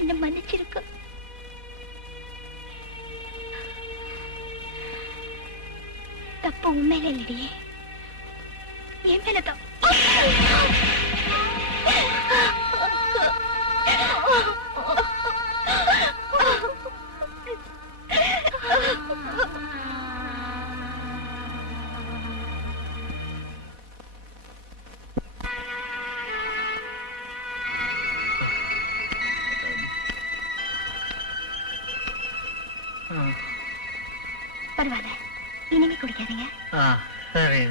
என்ன மன்னிச்சிருக்கு. தப்பு உண்மையில இல்லையே, என் மேல தப்பு. பரவாயில்ல, இனிமே குடிக்காதீங்க. சரி.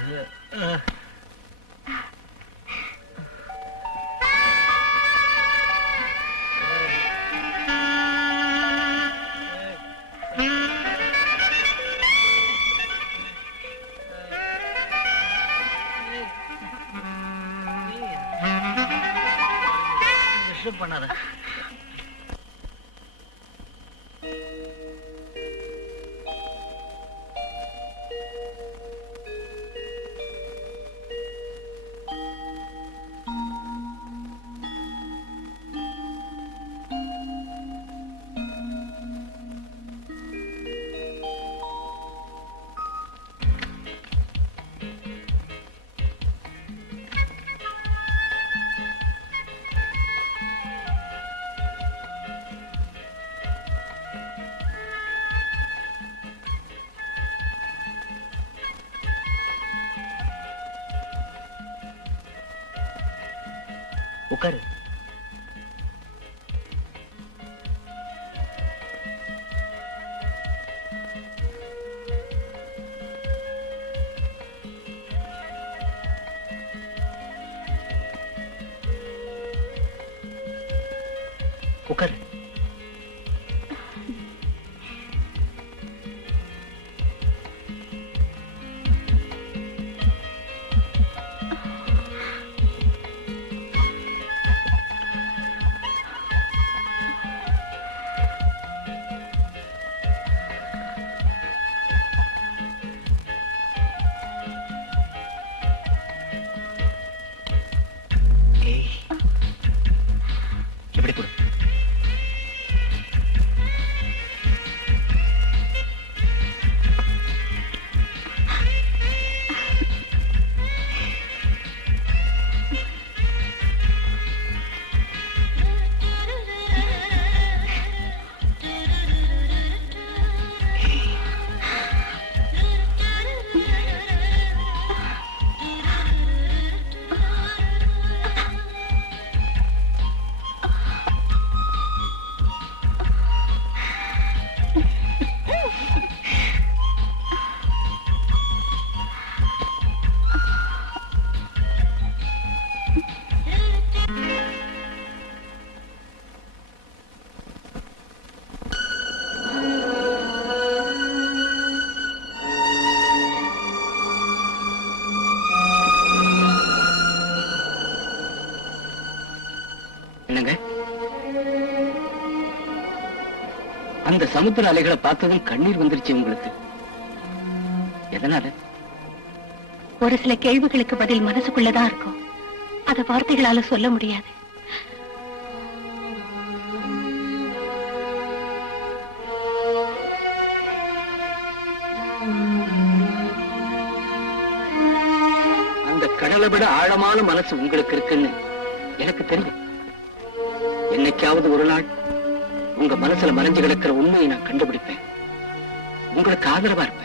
பண்ணாத. உட்காரு. உட்காரு. எப்படி கொடு. அந்த சமுத்திர அலைகளை பார்த்ததும் கண்ணீர் வந்துருச்சு உங்களுக்கு. எதனால? ஒரு சில கேள்விகளுக்கு பதில் மனசுக்குள்ளதான் இருக்கும், அத வார்த்தைகளால சொல்ல முடியாது. அந்த கடலை விட ஆழமான மனசு உங்களுக்கு இருக்குன்னு எனக்கு தெரியும். என்னைக்காவது ஒரு நாள் உங்க மனசுல மறைஞ்சு கிடக்கிற உண்மையை நான் கண்டுபிடிப்பேன். உங்களுக்கு ஆதரவா இருப்பேன்.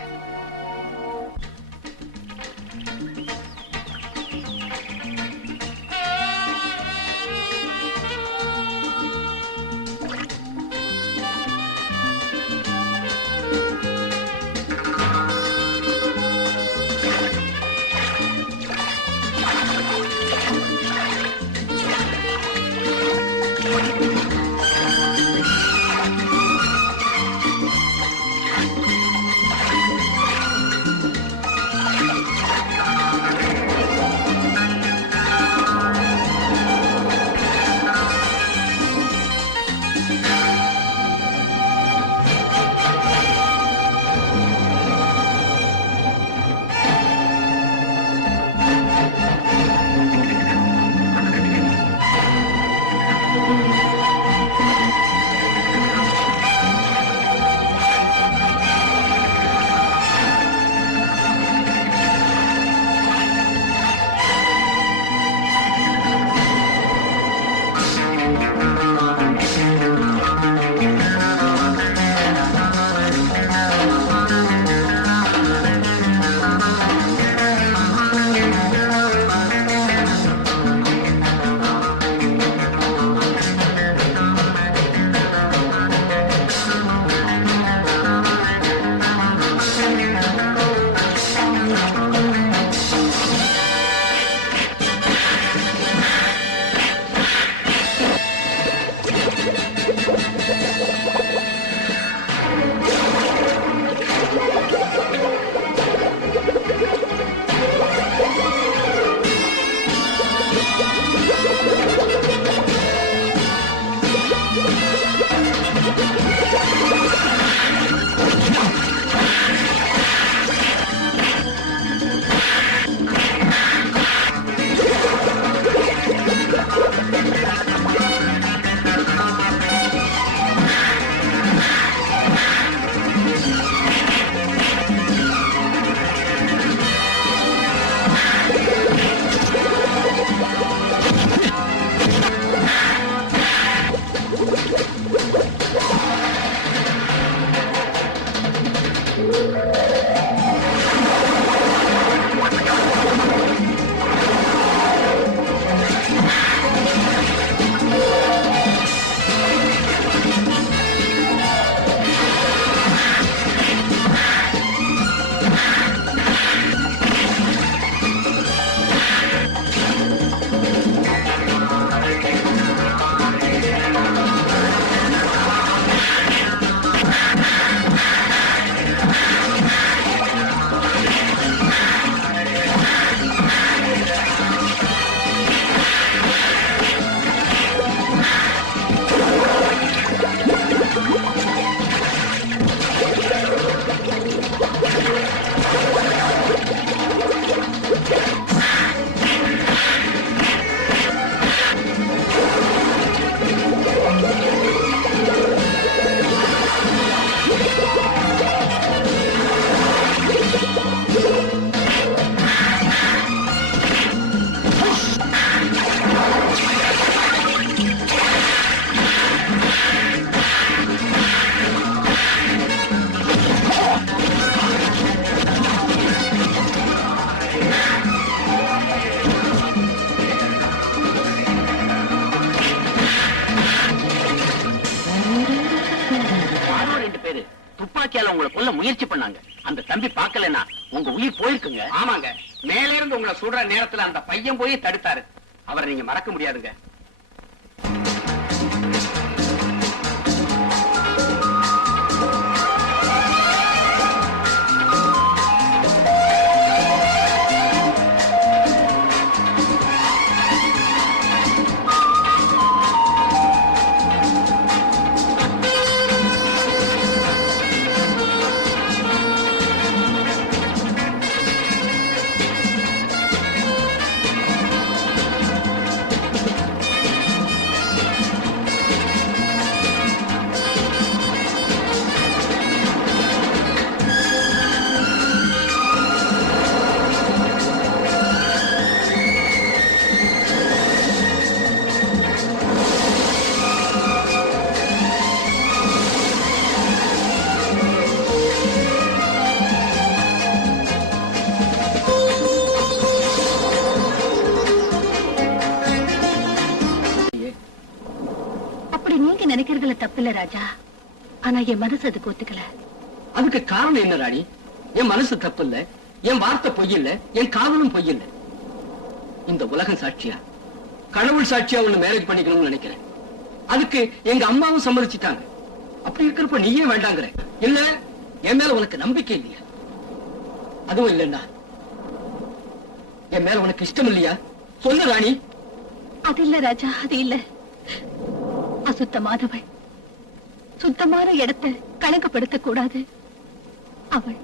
ஒருத்தர் உங்களை கொல்ல முயற்சி பண்ணாங்க. அந்த தம்பி பார்க்கலன்னா உங்க உயிர் போயிருக்குங்க. ஆமாங்க, மேல இருந்து உங்களை சுடுற நேரத்துல அந்த பையன் போய் தடுத்தாரு. அவரை நீங்க மறக்க முடியாதுங்க. நினைக்கிறதுல தப்பில்ல ராஜா. ஆனா என் மனசு அதுக்கு ஒத்துக்கல. அதுக்கு காரணம் என்ன ராணி? என் மனசு தப்பு இல்ல, என் வார்த்தை பொய் இல்ல, என் காதலும் பொய் இல்ல. இந்த உலகம் சாட்சியா, கடவுள் சாட்சியா உன்னை மேரேஜ் பண்ணிக்கணும்னு நினைக்கிறேன். அதுக்கு எங்க அம்மாவும் சம்மதிச்சுட்டாங்க. அப்படி இருக்கிறப்ப நீயே வேண்டாங்கிற? இல்ல, என் மேல உனக்கு நம்பிக்கை இல்லையா? அதுவும் இல்லைன்னா என் மேல உனக்கு இஷ்டம் இல்லையா? சொல்லு ராணி. அது இல்ல ராஜா, அது இல்ல. அசுத்தமானவள், சுத்தமான இடத்தை கலங்கப்படுத்த கூடாது. அவள்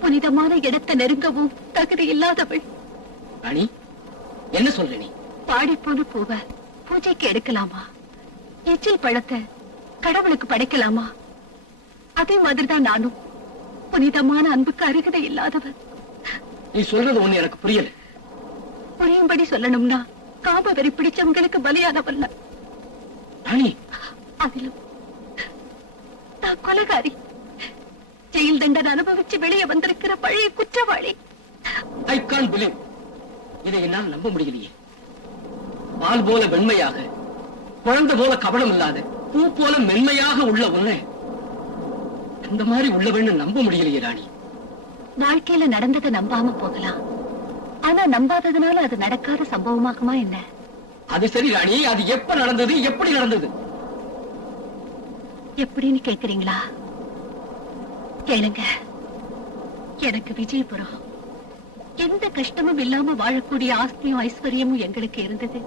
புனிதமான இடத்தை நெருங்கவும் தகுதி இல்லாதவள். ராணி, என்ன சொல்ற நீ? பாடி போன பூவை பூஜைக்கு எடுக்கலாமா? எச்சில் பழத்தை கடவுளுக்கு படைக்கலாமா? அதே மாதிரிதான் நானும் புனிதமான அன்புக்கு அருகதை இல்லாதவன். நீ சொல்றது ஒண்ணு எனக்கு புரியல. புரியும்படி சொல்லணும்னா காப வெறி பிடிச்சவங்களுக்கு பலியானவல்ல. அதிலும் நான் கொலைகாரி, ஜெயில் தண்டனை அனுபவிச்சு வெளியே வந்திருக்கிற பழைய குற்றவாளி. I can't believe. இதை என்னால் நம்ப முடியலையே. பால் போல வெண்மையாக, குழந்தை போல கபடம் இல்லாத, பூ போல மென்மையாக உள்ள உன்னை அந்த மாதிரி உள்ளவன்னு நம்ப முடியலையே ராணி. வாழ்க்கையில நடந்ததை நம்பாம போகலாம், ஆனா நம்பாததுனால அது நடக்காத சம்பவமாகுமா என்ன? அது சரி ராணி, அது எப்ப நடந்தது, எப்படி நடந்தது? எப்படின்னு கேக்குறீங்களா? கேளுங்க. எனக்கு விஜயபுரம், எந்த கஷ்டமும் இல்லாம வாழக்கூடிய ஆஸ்தியும் ஐஸ்வர்யமும் எங்களுக்கு இருந்தது.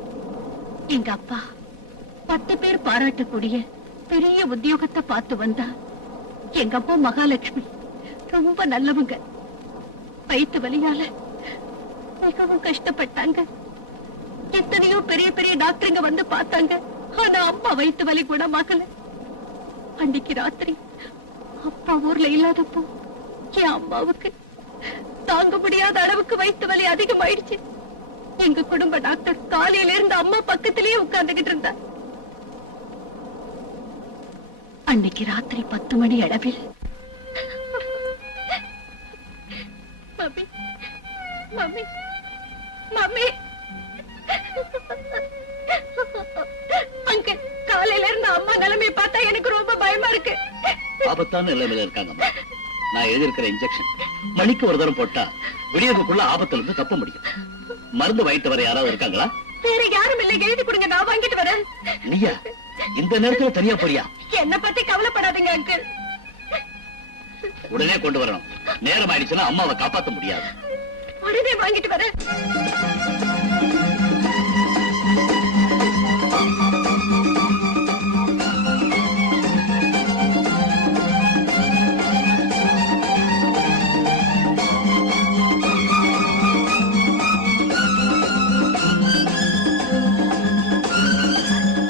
எங்க அப்பா 10 பேர் பாராட்டக்கூடிய பெரிய உத்தியோகத்தை பார்த்து வந்தா. எங்க அப்பா மகாலட்சுமி ரொம்ப நல்லவங்க. வயிற்று வலியால மிகவும் கஷ்டப்பட்டாங்க. எத்தனையோ பெரிய பெரிய டாக்டருங்க வந்து பார்த்தாங்க. ஆனா அம்மா வயிற்று வலி குணமாகல. அன்னைக்கு ராத்திரி அப்பா ஊர்ல இல்லாதப்போ என் அம்மாவுக்கு தாங்க முடியாத அளவுக்கு வயிற்று வலி அதிகமாயிடுச்சு. எங்க குடும்ப டாக்டர் காலையில இருந்து அம்மா பக்கத்திலேயே உட்கார்ந்துகிட்டு இருந்தார். அன்னைக்கு ராத்திரி 10 மணி அளவில் மம்மி மம்மி மம்மி அங்கிள், காலையில இருந்து அம்மா நிலைமை பார்த்தா எனக்கு ரொம்ப பயமா இருக்கு. ஆபத்தான நிலைமையில இருக்காங்க. நான் எழுதியிருக்கிற இன்ஜெக்ஷன் மணிக்கு ஒரு தரம் போட்டா விடியதுக்குள்ள ஆபத்துல இருந்து தப்ப முடியும். மருந்து வாங்கிட்டு வர யாராவது இருக்காங்களா? வேற யாரும் இல்லை, எழுதி கொடுங்க, நான் வாங்கிட்டு வரேன். நீயா இந்த நேரத்துல தனியா போறியா? என்ன பத்தி கவலைப்படாதீங்க அங்கிள். உடனே கொண்டு வரணும். நேரம் ஆயிடுச்சுன்னா அம்மாவை காப்பாத்த முடியாது. உடனே வாங்கிட்டு வரேன்.